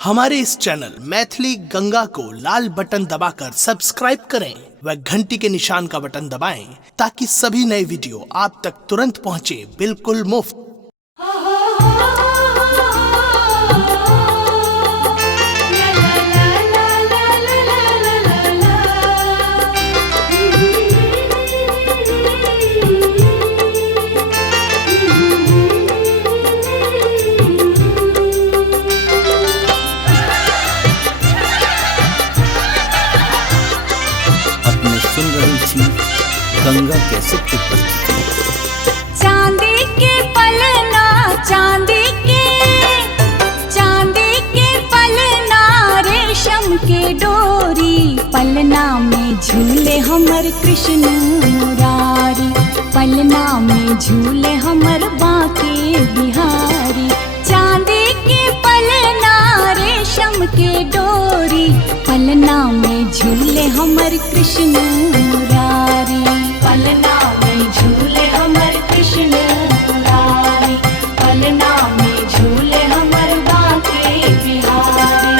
हमारे इस चैनल मैथिली गंगा को लाल बटन दबाकर सब्सक्राइब करें व घंटी के निशान का बटन दबाएं ताकि सभी नए वीडियो आप तक तुरंत पहुंचे बिल्कुल मुफ्त। सुन रही थी गंगा कैसे की प्रस्तुति। चांदी के पलना चांदी के पलना रेशम के डोरी पलना में झूले हमर कृष्ण मुरारी पलना में झूले हमर बांके बिहारी। चांदी के पलना रेशम के डोरी पलना में झूले हमर कृष्ण मुरारी पलना में झूले हमर कृष्ण मुरारी पलना में झूले हमर बांके बिहारी।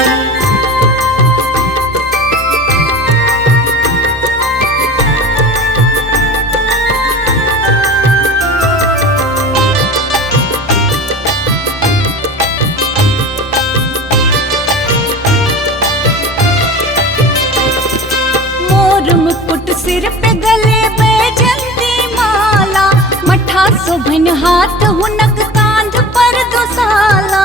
सिर पे गले बैजंती माला मठा शोभन हाथ हुनक कांध पर दुसाला।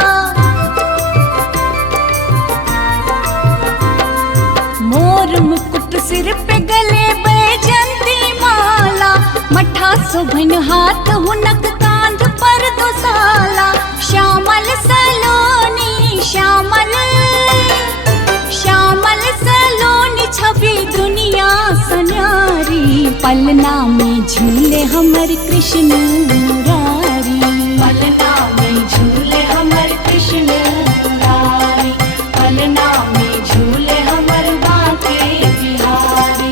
मोर मुकुट सिर पे गले बैजंती माला मठा शोभन हाथ हुनक कांध पर दुसाला। श्यामल सलोनी श्यामल सलोनी छवि दुनिया सन्यारी पलना में झूले हमर कृष्ण मुरारी पलना में झूले हमर कृष्ण मुरारी पलना में झूले हमर बांके बिहारी।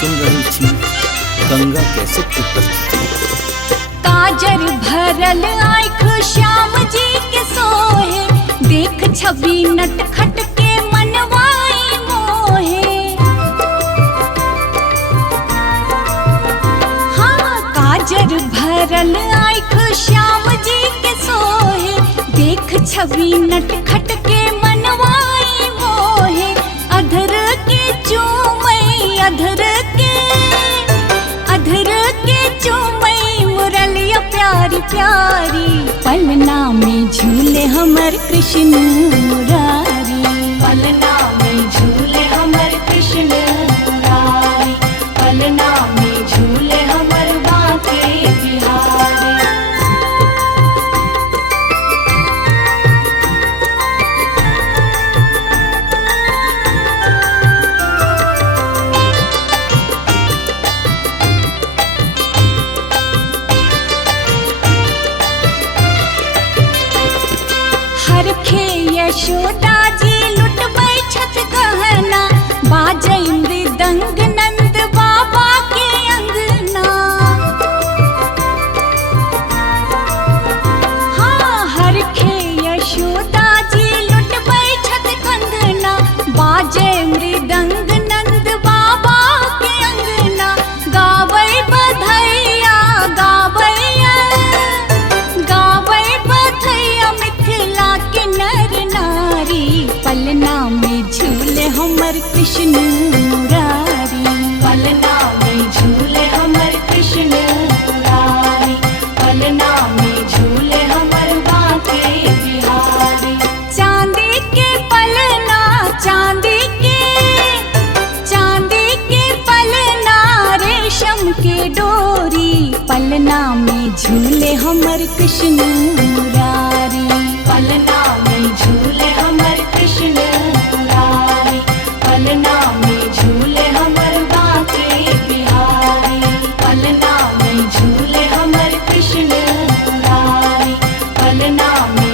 सुन रही थी गंगा कैसे की प्रस्तुति। काजर भरल आँख श्याम जी के सोहे देख छवि नटखट के मनवाई मोहे। हाँ काजर भरल आँख श्याम जी के सोहे देख छवि नटखट के मनवाई मोहे। अधर के चूमई अधर के चूमई मुरलिया प्यारी प्यारी पलना में झूले हमर कृष्ण मुरारी पलना में झूले हमर कृष्ण मुरारी पलना में झूले हमर बांके बिहारी। हरखे यशोदा जी लुटबै छत गहना बाजै मृदंग नंद बाबा के अंगना। हाँ हरखे यशोदा जी लुटबै छत कंगना बाजै मृदंग नंद बाबा के अंगना। गावै बधैया मिथिला के नर नारी पलना में झूले हमर कृष्ण मुरारी पलना में झूले हमर कृष्ण मुरारी पलना में झूले हमर बांके बिहारी। चांदी के पलना चांदी के पलना रेशम के डोरी पलना में झूले हमर कृष्ण मुरारी पलना में झूले हमर कृष्ण मुरारी पलना में झूले हमर बांके बिहारी। में